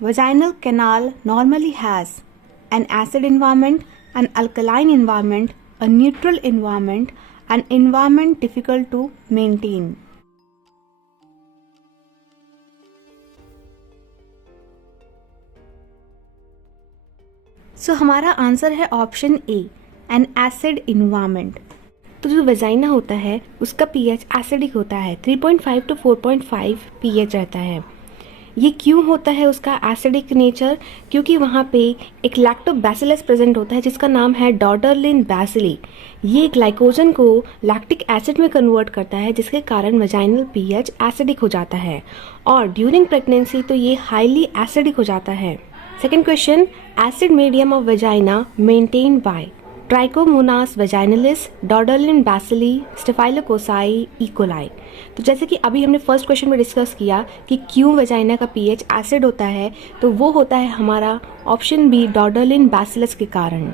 Vaginal canal normally has an acid environment, an alkaline environment, a neutral environment, an environment difficult to maintain. So हमारा answer है option ए, N acid environment. तो जो vagina होता है उसका pH acidic होता है, 3.5 to 4.5 पीएच रहता है। ये क्यों होता है उसका एसिडिक नेचर? क्योंकि वहाँ पे एक लैक्टोबैसिलस प्रेजेंट होता है जिसका नाम है डॉडरलिन बैसिली। ये ग्लाइकोजन को लैक्टिक एसिड में कन्वर्ट करता है जिसके कारण वजाइनल पीएच एसिडिक हो जाता है और ड्यूरिंग प्रेगनेंसी तो ये हाईली एसिडिक हो जाता है। Second question, acid medium of vagina maintain by trichomonas vaginalis, Doderlein bacilli, staphylococci, E coli. तो जैसे कि अभी हमने फर्स्ट क्वेश्चन में डिस्कस किया कि क्यों वजाइना का पीएच एसिड होता है, तो वो होता है हमारा ऑप्शन बी, डॉडरलिन बैसिलस के कारण।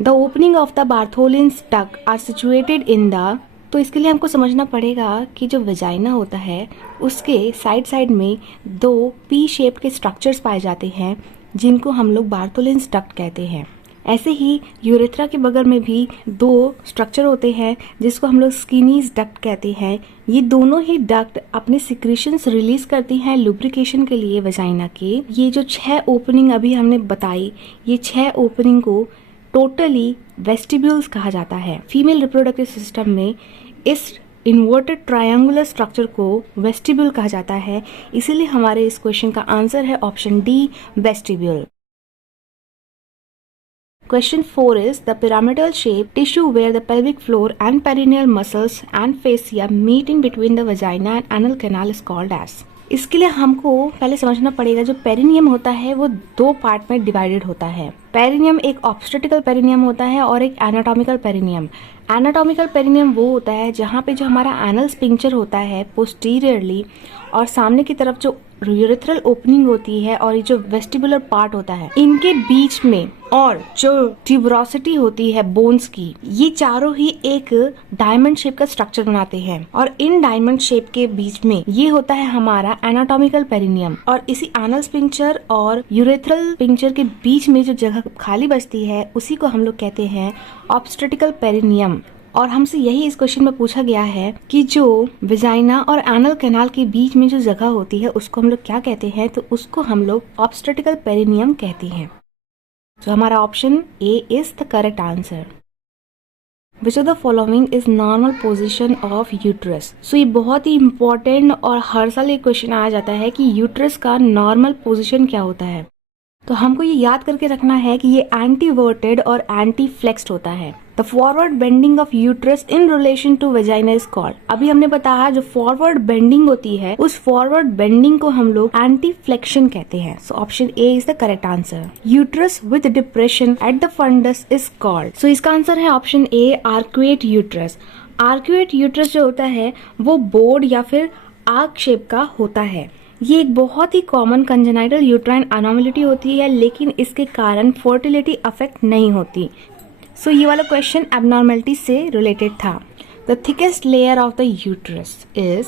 The opening of the Bartholin's duct are situated in the, तो इसके लिए हमको समझना पड़ेगा कि जो वजाइना होता है उसके साइड में दो पी शेप के स्ट्रक्चर्स पाए जाते हैं जिनको हम लोग बार्थोलिन्स डक्ट कहते हैं। ऐसे ही यूरेथ्रा के बगल में भी दो स्ट्रक्चर होते हैं जिसको हम लोग स्किनीज डक्ट कहते हैं। ये दोनों ही डक्ट अपने सिक्रीशंस रिलीज करती हैं लुब्रिकेशन के लिए वजाइना के। ये जो 6 ओपनिंग अभी हमने बताई, ये 6 ओपनिंग को टोटली वेस्टिब्यूल्स कहा जाता है। फीमेल रिप्रोडक्टिव सिस्टम में इस इन्वर्टेड ट्रायंगुलर स्ट्रक्चर को वेस्टिब्यूल कहा जाता है, इसीलिए हमारे इस क्वेश्चन का आंसर है option D, vestibule. Question 4 is the pyramidal shape tissue where the pelvic floor and perineal muscles and fascia meet in between the vagina and anal canal is called as। इसके लिए हमको पहले समझना पड़ेगा जो perineum होता है वो 2 पार्ट में डिवाइडेड होता है। पेरिनियम एक ऑब्स्टेटिकल पेरिनियम होता है और एक एनाटॉमिकल पेरिनियम। एनाटॉमिकल पेरिनियम वो होता है जहाँ पे जो हमारा एनल स्पिंक्चर होता है पोस्टीरियरली और सामने की तरफ जो यूरेथ्रल ओपनिंग होती है और ये जो वेस्टिबुलर पार्ट होता है इनके बीच में और जो ट्यूबरोसिटी होती है बोन्स की, ये चारों ही एक डायमंड शेप का स्ट्रक्चर बनाते हैं और इन डायमंड शेप के बीच में ये होता है हमारा एनाटॉमिकल पेरिनियम। और इसी एनल स्पिंक्चर और यूरेथ्रल स्पिंक्चर के बीच में जो जगह खाली बचती है उसी को हम लोग कहते हैं ऑब्स्टेटिकल पेरिनियम। और हमसे यही इस क्वेश्चन में पूछा गया है कि जो विजाइना और एनल कैनाल के बीच में जो जगह होती है उसको हम लोग क्या कहते हैं, तो उसको हम लोग ऑब्स्टेटिकल पेरिनियम कहते हैं। तो हमारा option A is the correct answer. Which of the following is normal position of uterus. So ये बहुत ही इंपॉर्टेंट और हर साल ये क्वेश्चन आया जाता है कि यूट्रस का नॉर्मल पोजीशन क्या होता है। तो हमको ये याद करके रखना है कि ये एंटीवर्टेड और एंटी फ्लेक्स्ड होता है। The forward bending of uterus in relation to vagina is called. अभी हमने बताया जो फॉरवर्ड बेंडिंग होती है उस फॉरवर्ड बेंडिंग को हम लोग एंटी फ्लेक्शन कहते हैं। So option A is the correct answer. Uterus with depression at the fundus is called. So इसका आंसर है option A, arcuate uterus. Arcuate uterus जो होता है वो बोर्ड या फिर आर्क शेप का होता है। ये एक बहुत ही कॉमन कंजेनाइटल यूट्राइन एनोमलिटी होती है, लेकिन इसके कारण फर्टिलिटी अफेक्ट नहीं होती। सो ये वाला क्वेश्चन एबनॉर्मेलिटी से रिलेटेड था। The thickest layer of the uterus is,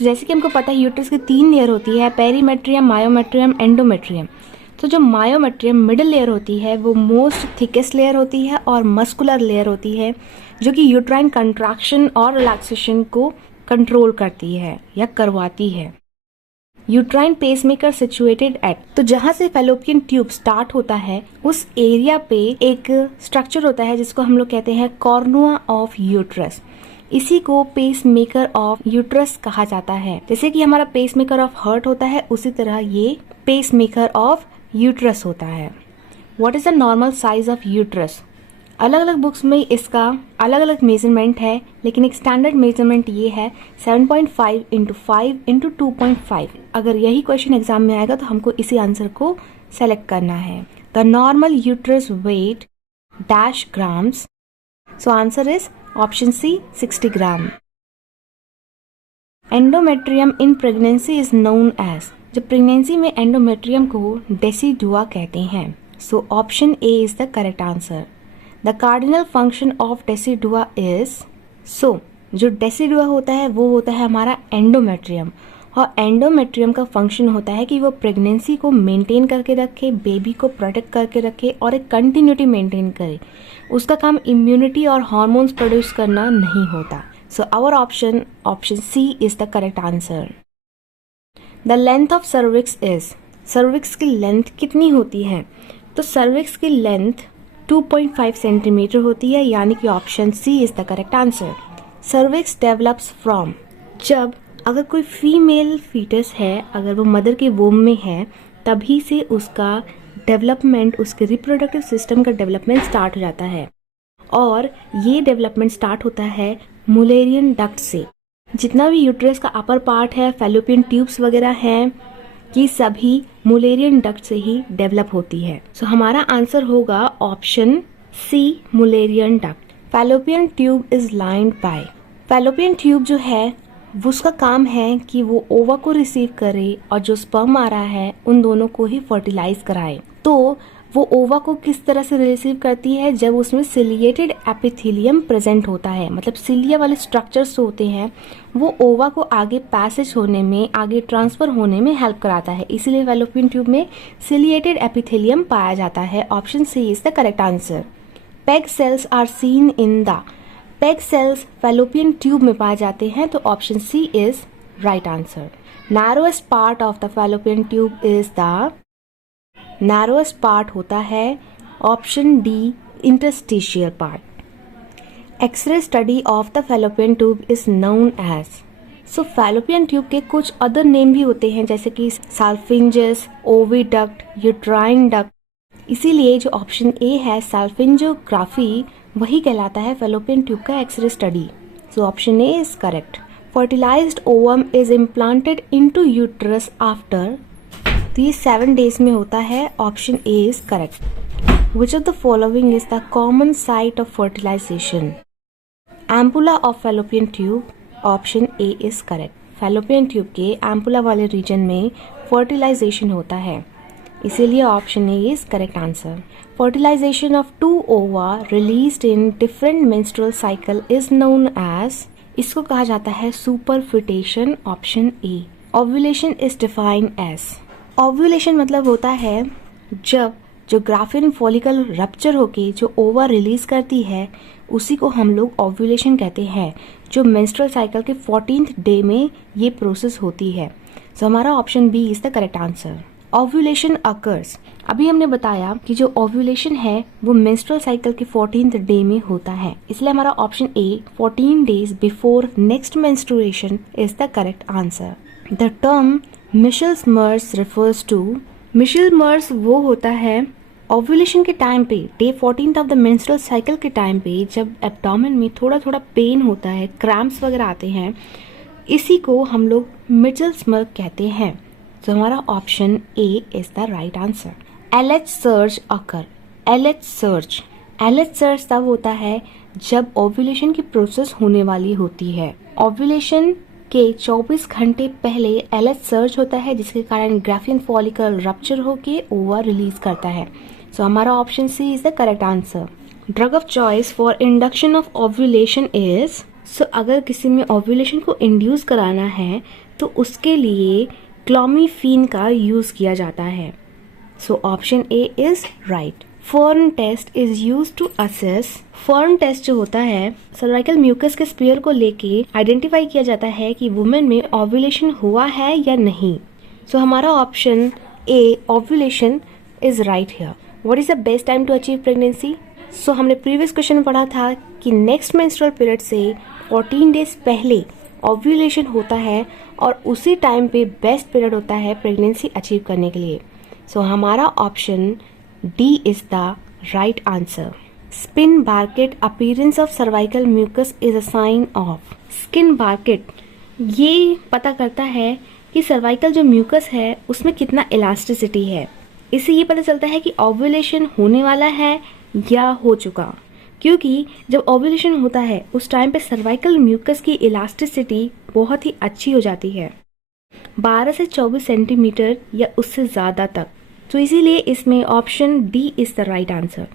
जैसे कि हमको पता है यूट्रस की 3 लेयर होती है, पेरीमेट्रियम, मायोमेट्रियम, एंडोमेट्रियम। तो जो मायोमेट्रियम मिडिल लेयर होती है वो मोस्ट थिकेस्ट लेयर होती है और मस्कुलर लेयर होती है जो कि यूट्राइन कंट्रैक्शन और रिलैक्सेशन को कंट्रोल करती है या करवाती है। यूट्राइन पेसमेकर सिचुएटेड एट, तो जहां से फैलोपियन ट्यूब स्टार्ट होता है उस एरिया पे एक स्ट्रक्चर होता है जिसको हम लोग कहते हैं कॉर्नुआ ऑफ यूट्रस। इसी को पेसमेकर ऑफ यूट्रस कहा जाता है। जैसे कि हमारा पेसमेकर ऑफ हार्ट होता है उसी तरह ये पेसमेकर ऑफ यूट्रस होता है। What is the normal size of uterus? अलग अलग बुक्स में इसका अलग अलग मेजरमेंट है, लेकिन एक स्टैंडर्ड मेजरमेंट ये है 7.5 × 5 × 2.5। अगर यही क्वेश्चन एग्जाम में आएगा तो हमको इसी आंसर को सेलेक्ट करना है। The normal uterus weight dash grams. So answer is option C, 60 gram. Endometrium in pregnancy is known as, जब प्रेगनेंसी में एंडोमेट्रियम को डेसिडुआ कहते हैं। So option A is the correct answer. The cardinal function of decidua is, so जो decidua होता है वो होता है हमारा एंडोमेट्रियम, और एंडोमेट्रियम का फंक्शन होता है कि वो प्रेगनेंसी को मेंटेन करके रखे, बेबी को प्रोटेक्ट करके रखे और एक कंटिन्यूटी मेंटेन करे। उसका काम इम्यूनिटी और हार्मोन्स प्रोड्यूस करना नहीं होता। So our option C is the correct answer. The length of cervix is, cervix की लेंथ कितनी होती है? तो सर्विक्स की लेंथ 2.5 सेंटीमीटर होती है, यानी कि option C is the correct answer. Cervix develops from, जब अगर कोई फीमेल फीटस है, अगर वो मदर के वोम में है, तभी से उसका डेवलपमेंट, उसके रिप्रोडक्टिव सिस्टम का डेवलपमेंट स्टार्ट हो जाता है। और ये डेवलपमेंट स्टार्ट होता है मुलेरियन डक्ट से। जितना भी यूट्रस का अपर पार्ट है, फैलोपियन ट्यूब्स वगैरह हैं, ये सभी मुलेरियन डक्ट से ही डेवलप होती है। सो हमारा आंसर होगा option C, Mullerian duct. Fallopian tube is lined by, fallopian tube जो है वो उसका काम है कि वो ओवा को रिसीव करे और जो स्पर्म आ रहा है उन दोनों को ही फर्टिलाइज कराए। तो वो ओवा को किस तरह से रिसीव करती है? जब उसमें सिलिएटेड एपिथेलियम प्रेजेंट होता है, मतलब सिलिया वाले स्ट्रक्चर्स होते हैं, वो ओवा को आगे पैसेज होने में, आगे ट्रांसफर होने में हेल्प कराता है। इसीलिए फैलोपियन ट्यूब में सिलिएटेड एपिथेलियम पाया जाता है। Option C is the correct answer. Peg cells are seen in the, peg cells fallopian tube में पाए जाते हैं, तो option C is right answer. Narrowest part of the fallopian tube is the, narrowest part होता है option D, interstitial part. X ray study of the fallopian tube is known as, so fallopian tube के कुछ other name भी होते हैं, जैसे कि साल्फिंजस, oviduct, uterine duct. इसीलिए जो ऑप्शन ए है साल्फिंजोग्राफी, वही कहलाता है फैलोपियन ट्यूब का x ray study. So option A is correct. Fertilized ovum is implanted into uterus after, तो ये 7 डेज में होता है। Option A is correct. Which of the following is the common site of fertilization? Ampulla of fallopian tube, option A is correct. Fallopian tube के ampulla वाले region में fertilization होता है, इसीलिए option A is correct answer. Fertilization of 2 ओवा released in different menstrual cycle is known as, इसको कहा जाता है superfetation. Option A. Ovulation is defined as, ovulation मतलब होता है जब जो ग्राफिन फॉलिकल रप्चर होके जो ओवा रिलीज करती है, उसी को हम लोग ओव्यूलेशन कहते हैं, जो मेंस्ट्रुअल साइकिल के 14th डे में ये प्रोसेस होती है। सो हमारा option B is the correct answer. Ovulation occurs, अभी हमने बताया कि जो ओव्यूलेशन है वो मेंस्ट्रुअल साइकिल के 14th डे में होता है, इसलिए हमारा option A 14 days before next menstruation is the correct answer. The term Mittelschmerz refers to, Mittelschmerz वो होता है ओव्यूलेशन के टाइम पे, day 14th of the menstrual cycle के टाइम पे, जब एब्डोमेन में थोड़ा थोड़ा पेन होता है, क्रैम्प्स वगैरह आते हैं, इसी को हम लोग मिशेल्स मर्स कहते हैं। तो हमारा option A is the right answer. LH surge occur, LH surge, LH surge तब होता है जब ओव्यूलेशन की प्रोसेस होने वाली होती है। ओव्यूलेशन के 24 घंटे पहले एलएच सर्ज होता है, जिसके कारण ग्राफिन फॉलिकल रप्चर होके ओवा रिलीज करता है। सो हमारा option C is the correct answer. Drug of choice for induction of ovulation is, so अगर किसी में ओव्यूलेशन को इंड्यूस कराना है तो उसके लिए क्लोमिफीन का यूज किया जाता है। So option A is right. Fern test is use to assess, fern test जो होता है सर्वाइकल म्यूकस के स्पीयर को लेके आइडेंटिफाई किया जाता है कि वुमेन में ओव्यूलेशन हुआ है या नहीं। सो हमारा option A ovulation is right here. What is the best time to achieve pregnancy? So हमने प्रीवियस क्वेश्चन में पढ़ा था कि नेक्स्ट मेंस्ट्रुअल पीरियड से 14 डेज पहले ओव्यूलेशन होता है और उसी टाइम पे बेस्ट पीरियड होता है प्रेगनेंसी अचीव करने के लिए। सो हमारा option D is the right answer. Spinnbarkeit appearance of cervical mucus is a sign of, spinnbarkeit ये पता करता है कि सर्वाइकल जो म्यूकस है उसमें कितना इलास्टिसिटी है। इससे ये पता चलता है कि ओव्यूलेशन होने वाला है या हो चुका, क्योंकि जब ओव्यूलेशन होता है उस टाइम पे सर्वाइकल म्यूकस की इलास्टिसिटी बहुत ही अच्छी हो जाती है, 12 से 24 सेंटीमीटर या उससे ज़्यादा तक। तो इसीलिए इसमें option D is the right answer.